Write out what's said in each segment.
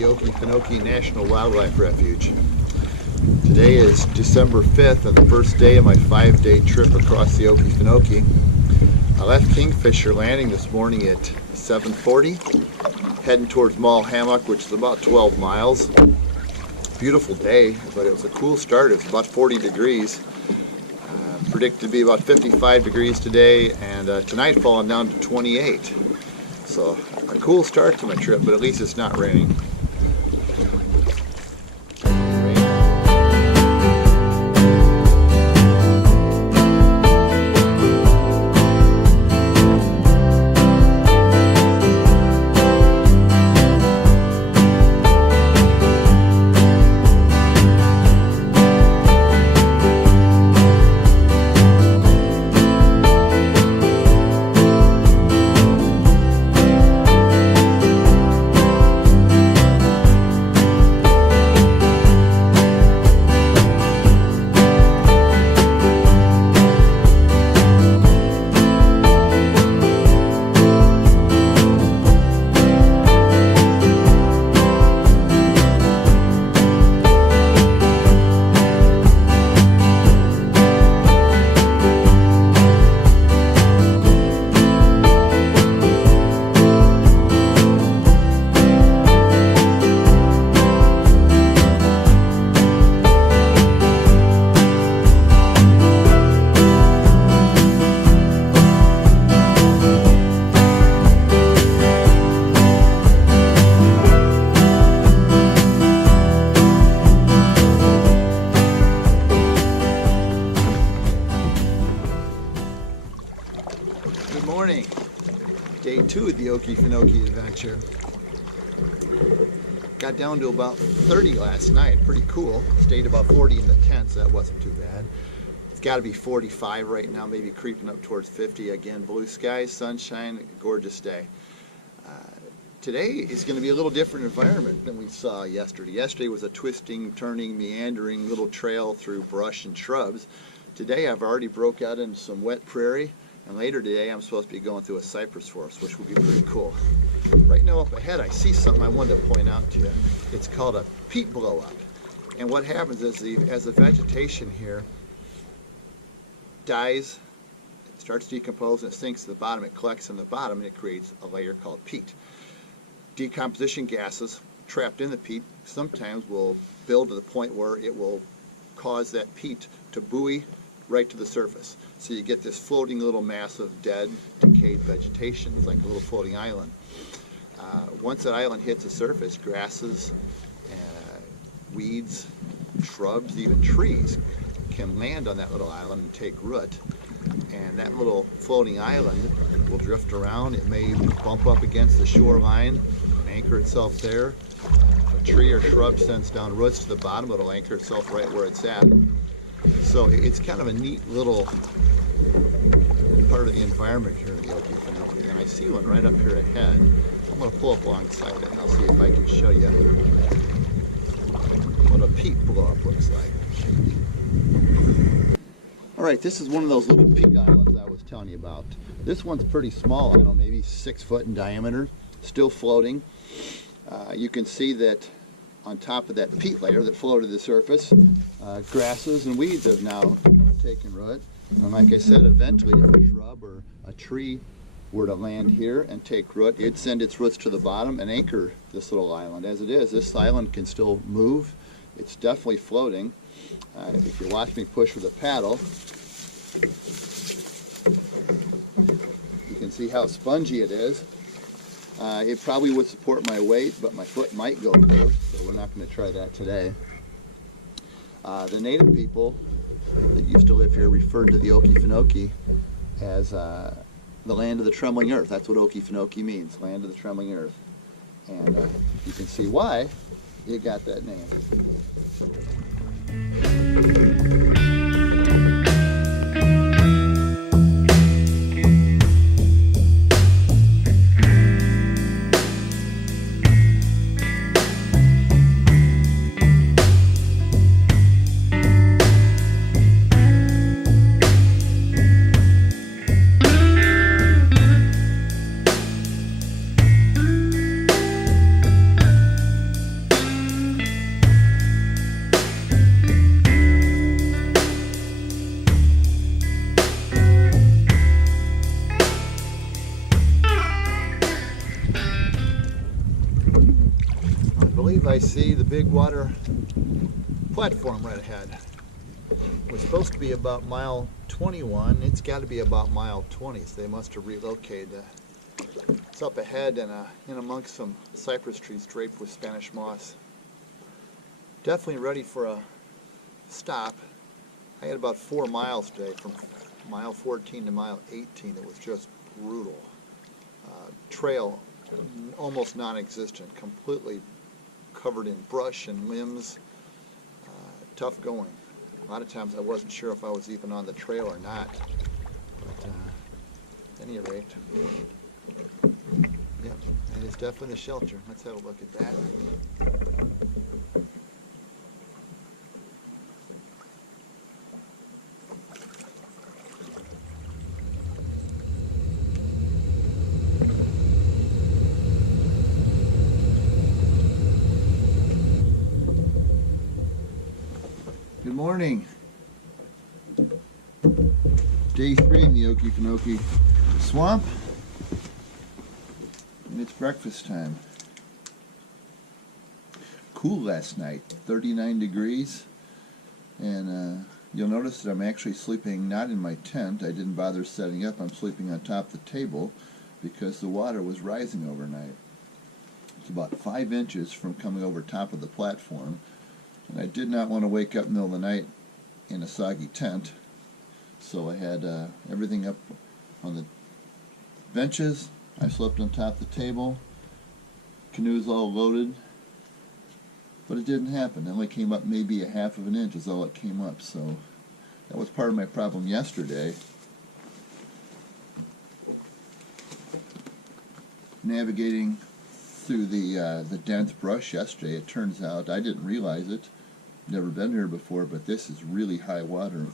the Okefenokee National Wildlife Refuge. Today is December 5th and the first day of my 5-day trip across the Okefenokee. I left Kingfisher Landing this morning at 7:40, heading towards Mall Hammock, which is about 12 miles. Beautiful day, but it was a cool start. It was about 40 degrees. Predicted to be about 55 degrees today, and tonight falling down to 28. So a cool start to my trip, but at least it's not raining. Good morning. Day 2 of the Okefenokee adventure. Got down to about 30 last night. Pretty cool. Stayed about 40 in the tent, so that wasn't too bad. It's got to be 45 right now, maybe creeping up towards 50. Again, blue skies, sunshine, gorgeous day. Today is going to be a little different environment than we saw yesterday. Yesterday was a twisting, turning, meandering little trail through brush and shrubs. Today I've already broke out into some wet prairie. And later today, I'm supposed to be going through a cypress forest, which will be pretty cool. Right now up ahead, I see something I wanted to point out to you. It's called a peat blow up. And what happens is as the vegetation here dies, it starts to decompose and it sinks to the bottom, it collects in the bottom and it creates a layer called peat. Decomposition gases trapped in the peat sometimes will build to the point where it will cause that peat to buoy right to the surface. So you get this floating little mass of dead, decayed vegetation. It's like a little floating island. Once that island hits the surface, grasses, weeds, shrubs, even trees can land on that little island and take root. And that little floating island will drift around. It may bump up against the shoreline and anchor itself there. If a tree or shrub sends down roots to the bottom, it'll anchor itself right where it's at. So it's kind of a neat little part of the environment here in the Okefenokee, and I see one right up here ahead. I'm going to pull up alongside it and I'll see if I can show you what a peat blow-up looks like. Alright, this is one of those little peat islands I was telling you about. This one's pretty small, I don't know, maybe 6 foot in diameter, still floating. You can see that on top of that peat layer that floated to the surface, grasses and weeds have now taken root. And like I said, eventually if a shrub or a tree were to land here and take root, it'd send its roots to the bottom and anchor this little island. As it is, this island can still move. It's definitely floating. If you watch me push with a paddle, you can see how spongy it is. It probably would support my weight, but my foot might go through, so we're not going to try that today. The native people that used to live here referred to the Okefenokee as the land of the trembling earth. That's what Okefenokee means, land of the trembling earth. And you can see why it got that name. I see the big water platform right ahead. It was supposed to be about mile 21. It's got to be about mile 20, so they must have relocated. It's up ahead and in amongst some cypress trees draped with Spanish moss. Definitely ready for a stop. I had about 4 miles today, from mile 14 to mile 18. It was just brutal. Trail almost non-existent, completely covered in brush and limbs. Tough going. A lot of times I wasn't sure if I was even on the trail or not. But at any rate, yeah, and it's definitely a shelter. Let's have a look at that. Good morning. Day 3 in the Okefenokee swamp, and it's breakfast time. Cool last night, 39 degrees, and you'll notice that I'm actually sleeping not in my tent. I didn't bother setting up. I'm sleeping on top of the table because the water was rising overnight. It's about 5 inches from coming over top of the platform. And I did not want to wake up in the middle of the night in a soggy tent, so I had everything up on the benches. I slept on top of the table. Canoe's all loaded, but it didn't happen. It only came up maybe a half of an inch is all it came up, so that was part of my problem yesterday. Navigating through the dense brush yesterday, it turns out I didn't realize it. Never been here before, but this is really high water,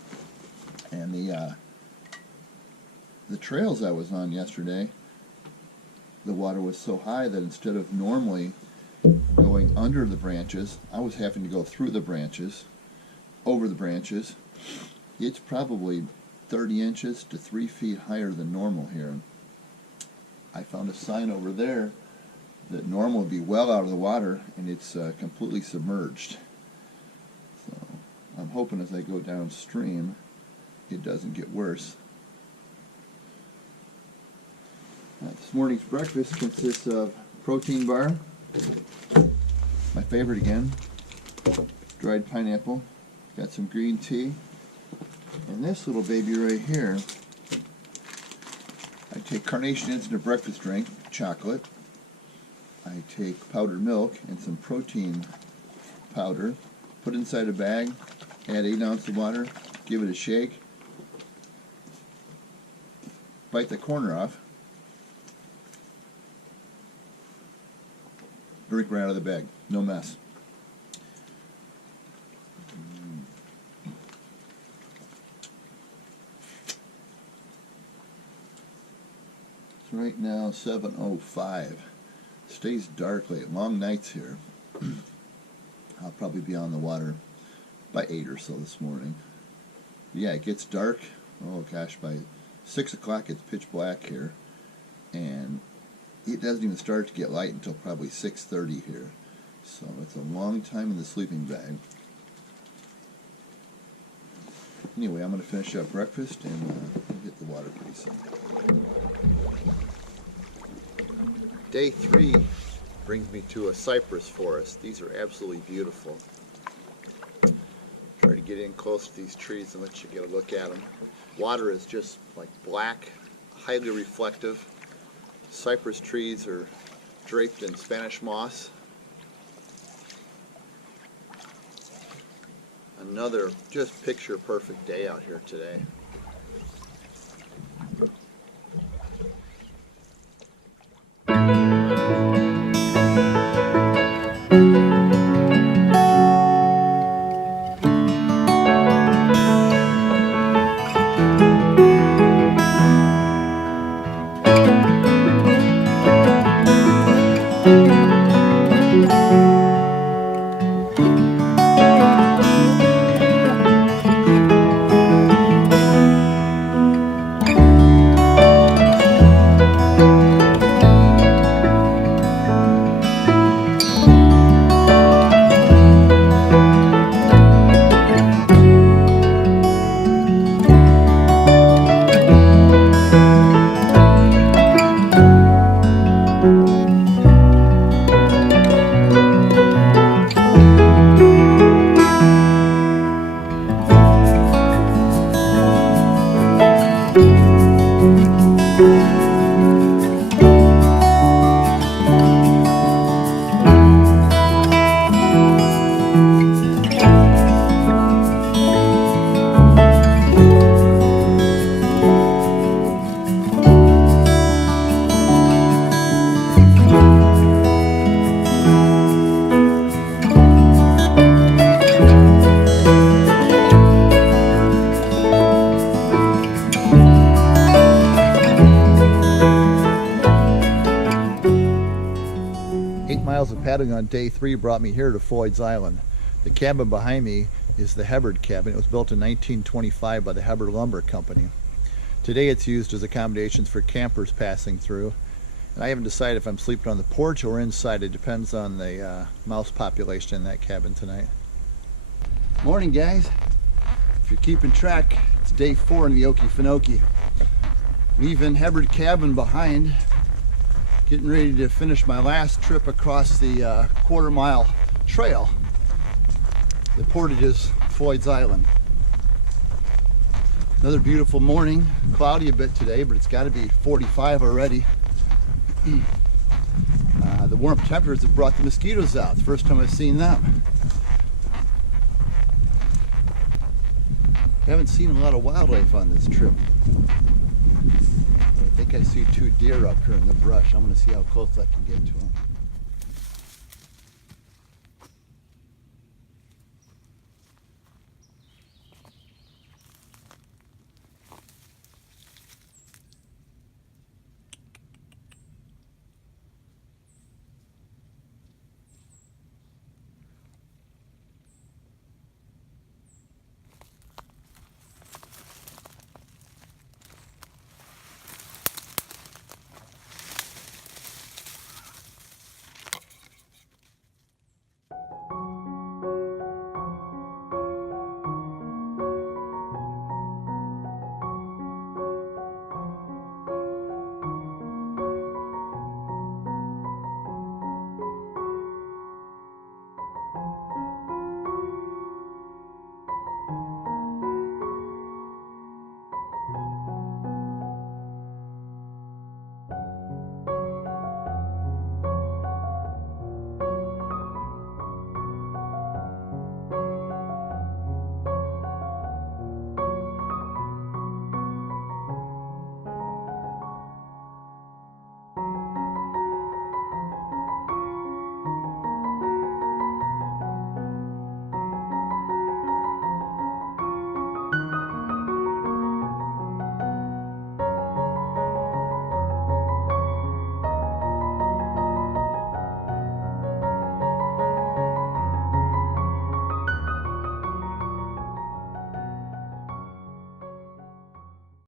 and the trails I was on yesterday, the water was so high that instead of normally going under the branches, I was having to go through the branches, over the branches. It's probably 30 inches to 3 feet higher than normal here. I found a sign over there that normal would be well out of the water, and it's completely submerged. So I'm hoping as I go downstream it doesn't get worse. This morning's breakfast consists of protein bar, my favorite again, dried pineapple, got some green tea, and this little baby right here, I take Carnation Instant breakfast drink, chocolate. I take powdered milk and some protein powder, put it inside a bag, add 8 ounces of water, give it a shake, bite the corner off, drink right out of the bag, no mess. It's right now 7:05. Stays dark late, long nights here. I'll probably be on the water by 8 or so this morning. Yeah, it gets dark. Oh gosh, by 6 o'clock it's pitch black here, and it doesn't even start to get light until probably 6:30 here. So it's a long time in the sleeping bag. Anyway, I'm going to finish up breakfast and hit the water pretty soon. Day 3 brings me to a cypress forest. These are absolutely beautiful. Try to get in close to these trees and let you get a look at them. Water is just like black, highly reflective. Cypress trees are draped in Spanish moss. Another just picture perfect day out here today. miles of paddling on day 3 brought me here to Floyd's Island. The cabin behind me is the Hubbard cabin. It was built in 1925 by the Hubbard Lumber Company. Today it's used as accommodations for campers passing through. And I haven't decided if I'm sleeping on the porch or inside. It depends on the mouse population in that cabin tonight. Morning, guys. If you're keeping track, it's day 4 in the Okefenokee. Leaving Hubbard cabin behind, getting ready to finish my last trip across the quarter-mile trail that portages Floyd's Island. Another beautiful morning, cloudy a bit today, but it's got to be 45 already. The warm temperatures have brought the mosquitoes out. It's the first time I've seen them. I haven't seen a lot of wildlife on this trip. I think I see 2 deer up here in the brush. I'm going to see how close I can get to them.